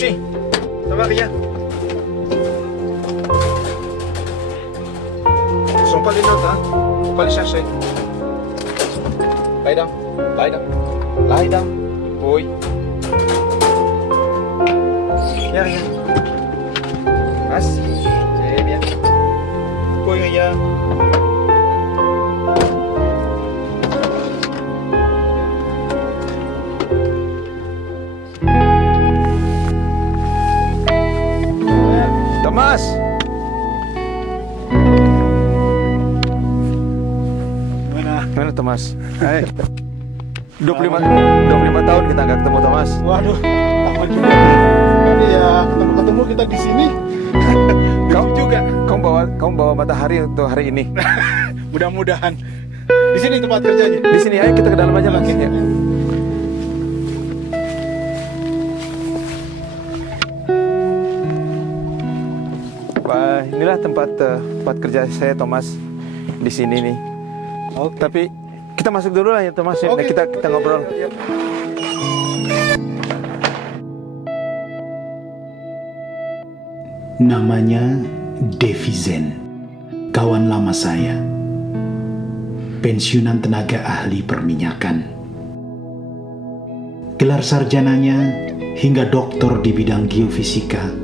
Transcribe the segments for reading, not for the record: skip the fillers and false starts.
Sushi, ça va rien. Ce sont pas les notes, hein. Faut pas les chercher. Lie down, lie down, lie down. Oui. Y a rien. Assis, c'est bien. Pourquoi rien? Thomas. Mana Thomas? Hai. 25 tahun kita nggak ketemu Thomas. Waduh, lama juga nih. Tapi ya ketemu kita di sini. Kamu bawa matahari untuk hari ini. Mudah-mudahan. Di sini tempat kerjanya. Di sini ayo kita ke dalam aja Mas. Ya. Wah, inilah tempat kerja saya Thomas di sini nih. Oke. Tapi kita masuk dulu lah ya Thomas. Ya. Oke, Kita ngobrol. Ya. Namanya Devi Zen, kawan lama saya. Pensiunan tenaga ahli perminyakan. Gelar sarjananya hingga doktor di bidang geofisika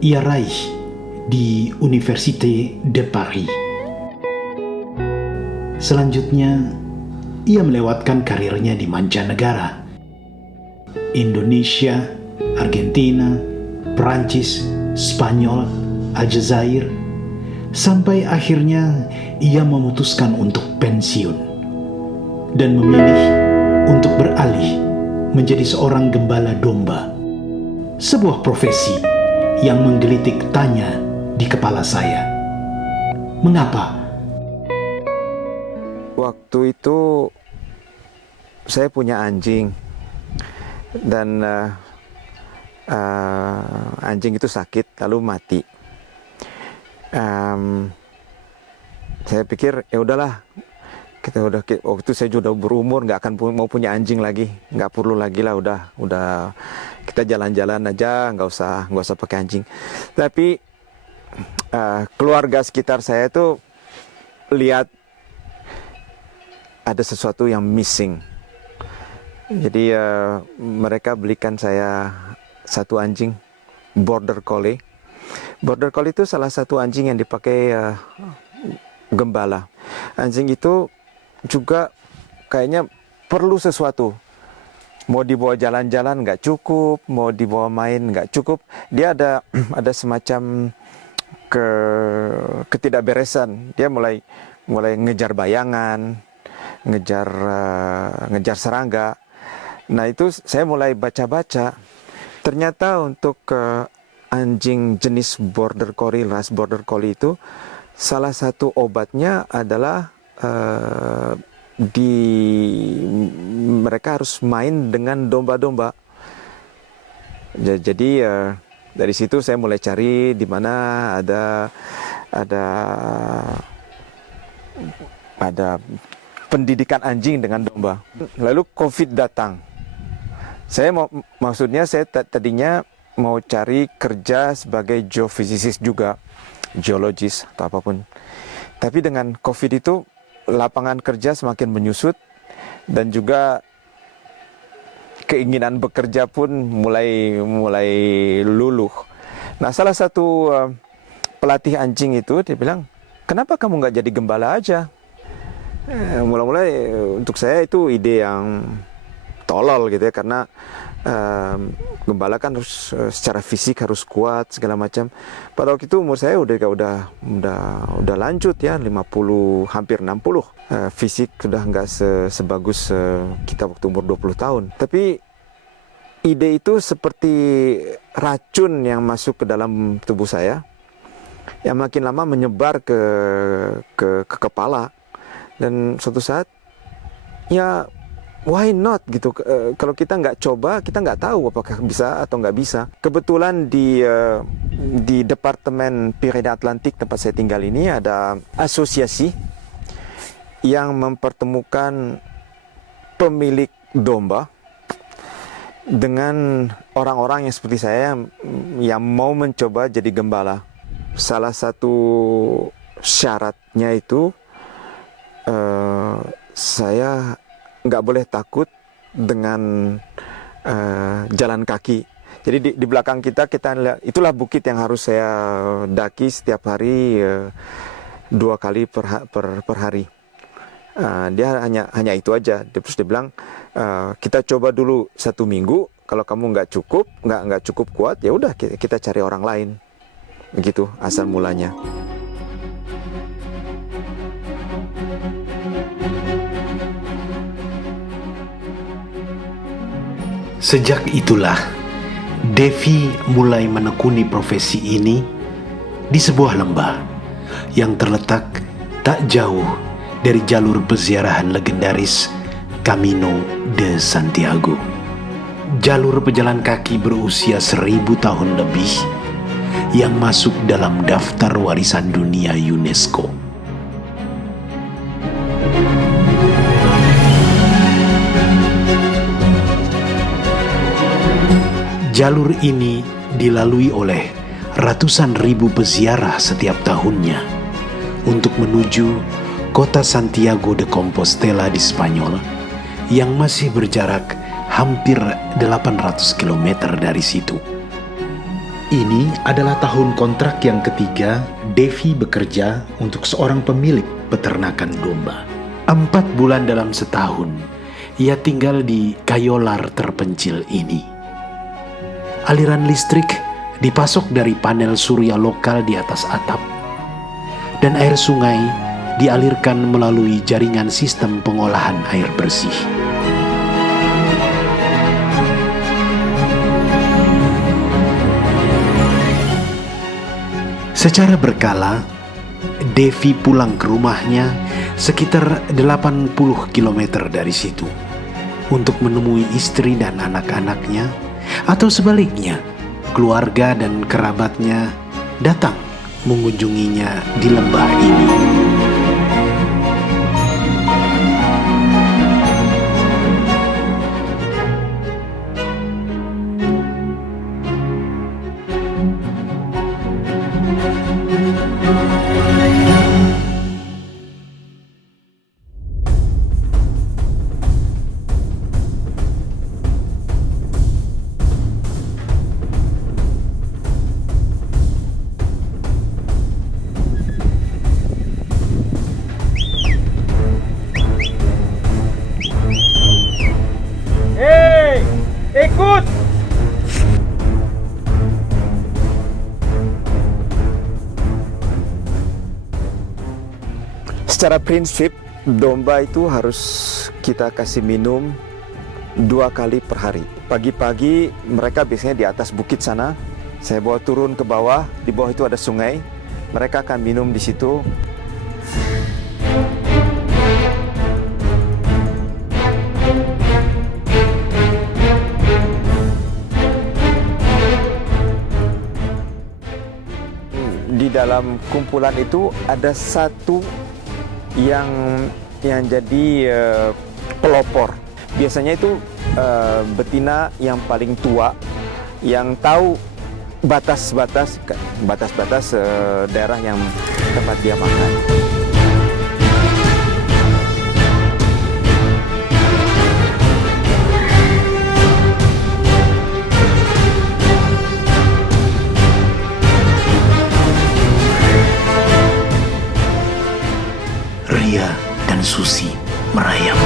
ia raih di Université de Paris. Selanjutnya, ia melewatkan karirnya di mancanegara. Indonesia, Argentina, Perancis, Spanyol, Aljazair, sampai akhirnya ia memutuskan untuk pensiun dan memilih untuk beralih menjadi seorang gembala domba. Sebuah profesi yang menggelitik tanya di kepala saya. Mengapa? Waktu itu saya punya anjing dan anjing itu sakit lalu mati. Saya pikir ya udahlah, waktu itu saya sudah berumur, nggak akan mau punya anjing lagi, nggak perlu lagi lah, udah kita jalan-jalan aja, nggak usah pakai anjing. Tapi keluarga sekitar saya itu lihat ada sesuatu yang missing. Jadi mereka belikan saya satu anjing Border Collie. Border Collie itu salah satu anjing yang dipakai gembala. Anjing itu juga kayaknya perlu sesuatu. Mau dibawa jalan-jalan nggak cukup, mau dibawa main nggak cukup. Dia ada semacam ketidakberesan. Dia mulai ngejar bayangan, ngejar serangga. Nah itu saya mulai baca-baca. Ternyata untuk anjing jenis Border Collie, ras Border Collie itu salah satu obatnya adalah mereka harus main dengan domba-domba. Jadi dari situ saya mulai cari di mana ada pendidikan anjing dengan domba. Lalu COVID datang. Maksudnya saya tadinya mau cari kerja sebagai geofisicist juga, geologis atau apapun. Tapi dengan COVID itu lapangan kerja semakin menyusut dan juga keinginan bekerja pun mulai luluh. Nah, salah satu pelatih anjing itu dia bilang, "Kenapa kamu nggak jadi gembala aja?" Mulai untuk saya itu ide yang tolol gitu ya, karena gembala kan harus secara fisik harus kuat segala macam. Pada waktu itu umur saya udah lanjut ya, 50 hampir 60. Fisik sudah nggak sebagus kita waktu umur 20 tahun. Tapi ide itu seperti racun yang masuk ke dalam tubuh saya, yang makin lama menyebar ke kepala. Dan suatu saat ya why not gitu, kalau kita nggak coba kita nggak tahu apakah bisa atau nggak bisa. Kebetulan di Departemen Pyrénées Atlantik tempat saya tinggal ini ada asosiasi yang mempertemukan pemilik domba dengan orang-orang yang seperti saya yang mau mencoba jadi gembala. Salah satu syaratnya itu saya nggak boleh takut dengan jalan kaki. Jadi di belakang kita lihat, itulah bukit yang harus saya daki setiap hari 2 kali per hari. Dia hanya itu aja. Terus dia bilang kita coba dulu 1 minggu. Kalau kamu nggak cukup kuat, ya udah kita cari orang lain. Begitu asal mulanya. Sejak itulah Devi mulai menekuni profesi ini di sebuah lembah yang terletak tak jauh dari jalur peziarahan legendaris Camino de Santiago. Jalur pejalan kaki berusia 1000 tahun lebih yang masuk dalam daftar warisan dunia UNESCO. Jalur ini dilalui oleh ratusan ribu peziarah setiap tahunnya untuk menuju kota Santiago de Compostela di Spanyol yang masih berjarak hampir 800 km dari situ. Ini adalah tahun kontrak yang ketiga Devi bekerja untuk seorang pemilik peternakan domba. 4 bulan dalam setahun ia tinggal di kayolar terpencil ini. Aliran listrik dipasok dari panel surya lokal di atas atap, dan air sungai dialirkan melalui jaringan sistem pengolahan air bersih. Secara berkala, Devi pulang ke rumahnya sekitar 80 km dari situ untuk menemui istri dan anak-anaknya, atau sebaliknya, keluarga dan kerabatnya datang mengunjunginya di lembah ini. Ikut! Secara prinsip, domba itu harus kita kasih minum 2 kali per hari. Pagi-pagi mereka biasanya di atas bukit sana. Saya bawa turun ke bawah, di bawah itu ada sungai. Mereka akan minum di situ. Di dalam kumpulan itu ada satu yang jadi pelopor. Biasanya itu betina yang paling tua, yang tahu batas-batas daerah yang tempat dia makan. Ria dan Susi merayap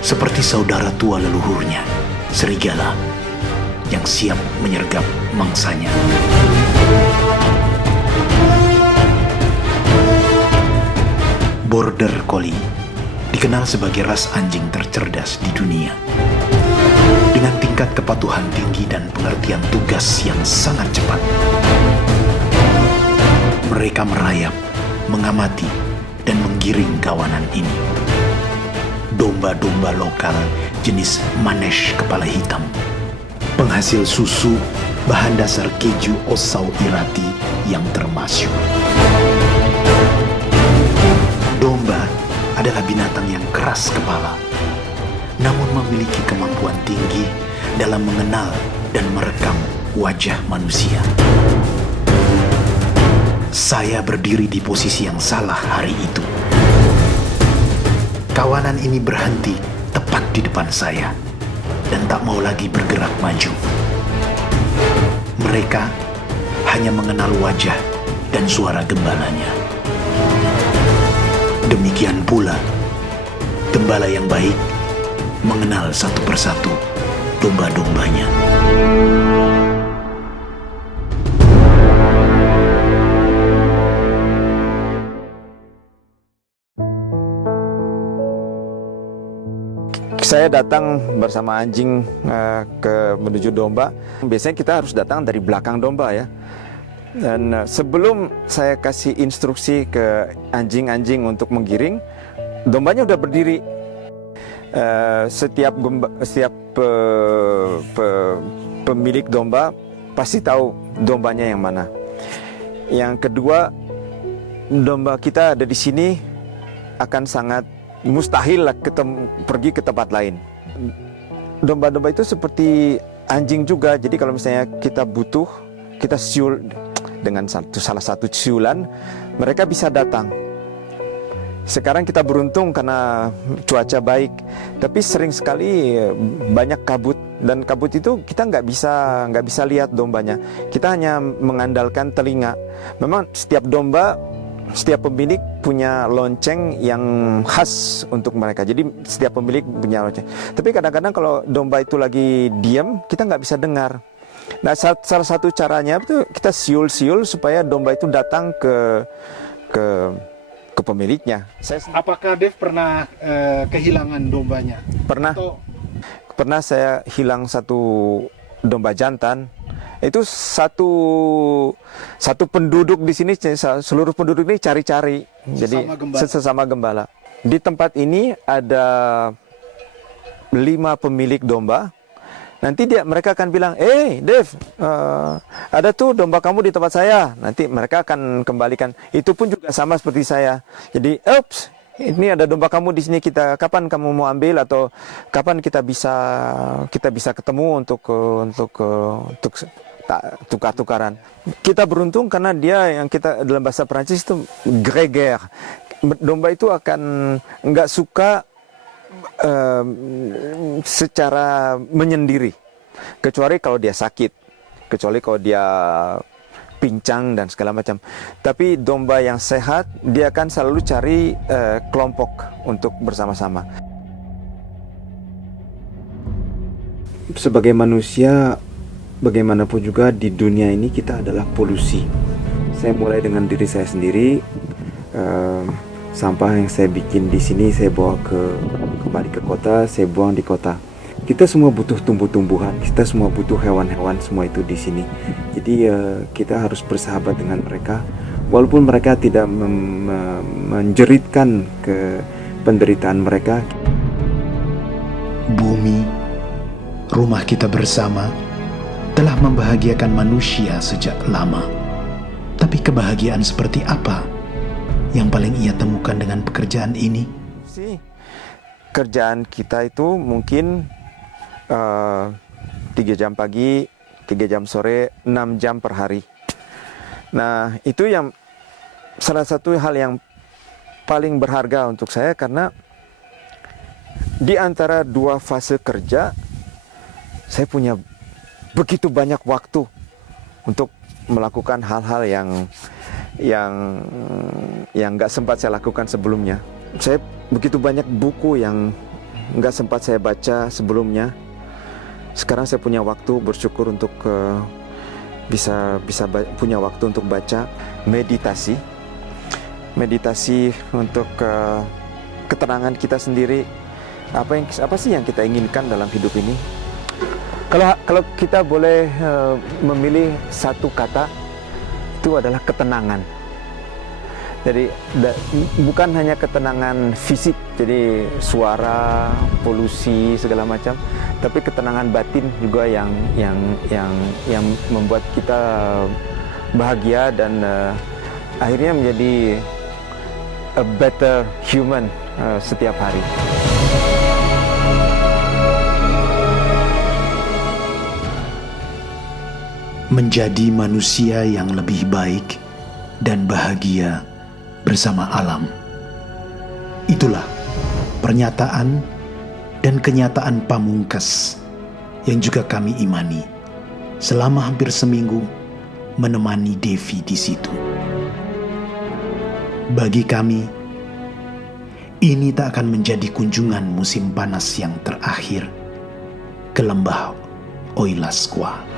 seperti saudara tua leluhurnya, serigala yang siap menyergap mangsanya. Border Collie dikenal sebagai ras anjing tercerdas di dunia, dengan tingkat kepatuhan tinggi dan pengertian tugas yang sangat cepat. Mereka merayap, mengamati, dan menggiring kawanan ini. Domba-domba lokal jenis Manesh kepala hitam, penghasil susu bahan dasar keju Osau Irati yang termasyhur. Domba adalah binatang yang keras kepala, namun memiliki kemampuan tinggi dalam mengenal dan merekam wajah manusia. Saya berdiri di posisi yang salah hari itu. Kawanan ini berhenti tepat di depan saya dan tak mau lagi bergerak maju. Mereka hanya mengenal wajah dan suara gembalanya. Demikian pula, gembala yang baik mengenal satu persatu domba-dombanya. Saya datang bersama anjing menuju domba. Biasanya kita harus datang dari belakang domba ya. Dan sebelum saya kasih instruksi ke anjing-anjing untuk menggiring, dombanya udah berdiri. Setiap pemilik domba pasti tahu dombanya yang mana. Yang kedua, domba kita ada di sini akan sangat mustahil lah pergi ke tempat lain. Domba-domba itu seperti anjing juga. Jadi kalau misalnya kita butuh, kita siul dengan salah satu siulan, mereka bisa datang. Sekarang kita beruntung karena cuaca baik, tapi sering sekali banyak kabut, dan kabut itu kita nggak bisa lihat dombanya. Kita hanya mengandalkan telinga. Memang setiap domba, setiap pemilik punya lonceng yang khas untuk mereka. Jadi setiap pemilik punya lonceng. Tapi kadang-kadang kalau domba itu lagi diam, kita nggak bisa dengar. Nah, salah satu caranya itu kita siul-siul supaya domba itu datang ke pemiliknya. Apakah Dev pernah kehilangan dombanya? Pernah. Pernah saya hilang satu domba jantan. Itu satu penduduk di sini, seluruh penduduk ini cari-cari. Jadi sesama gembala. Di tempat ini ada 5 pemilik domba. Nanti mereka akan bilang, Dev, ada tuh domba kamu di tempat saya. Nanti mereka akan kembalikan. Itu pun juga sama seperti saya. Jadi, ini ada domba kamu di sini, kapan kamu mau ambil, atau kapan kita bisa ketemu untuk tukar-tukaran. Kita beruntung karena dia yang kita dalam bahasa Perancis itu grégaire. Domba itu akan nggak suka secara menyendiri, kecuali kalau dia sakit, kecuali kalau dia pincang dan segala macam. Tapi domba yang sehat, dia akan selalu cari kelompok untuk bersama-sama. Sebagai manusia, bagaimanapun juga di dunia ini kita adalah polusi. Saya mulai dengan diri saya sendiri. Sampah yang saya bikin di sini saya bawa kembali ke kota, saya buang di kota. Kita semua butuh tumbuh-tumbuhan, kita semua butuh hewan-hewan, semua itu di sini. Jadi kita harus bersahabat dengan mereka, walaupun mereka tidak menjeritkan ke penderitaan mereka. Bumi, rumah kita bersama, telah membahagiakan manusia sejak lama. Tapi kebahagiaan seperti apa yang paling ia temukan dengan pekerjaan ini? Kerjaan kita itu mungkin 3 jam pagi, 3 jam sore, 6 jam per hari. Nah, itu yang salah satu hal yang paling berharga untuk saya, karena di antara 2 fase kerja saya punya begitu banyak waktu untuk melakukan hal-hal yang nggak sempat saya lakukan sebelumnya. Saya begitu banyak buku yang nggak sempat saya baca sebelumnya. Sekarang saya punya waktu, bersyukur untuk bisa punya waktu untuk baca. Meditasi untuk ketenangan kita sendiri. Apa sih yang kita inginkan dalam hidup ini? Kalau kita boleh memilih satu kata, itu adalah ketenangan. Jadi bukan hanya ketenangan fisik, jadi suara, polusi segala macam, tapi ketenangan batin juga yang membuat kita bahagia dan akhirnya menjadi a better human setiap hari. menjadi manusia yang lebih baik dan bahagia bersama alam. Itulah pernyataan dan kenyataan pamungkas yang juga kami imani selama hampir seminggu menemani Devi di situ. Bagi kami, ini tak akan menjadi kunjungan musim panas yang terakhir ke lembah Oilascua.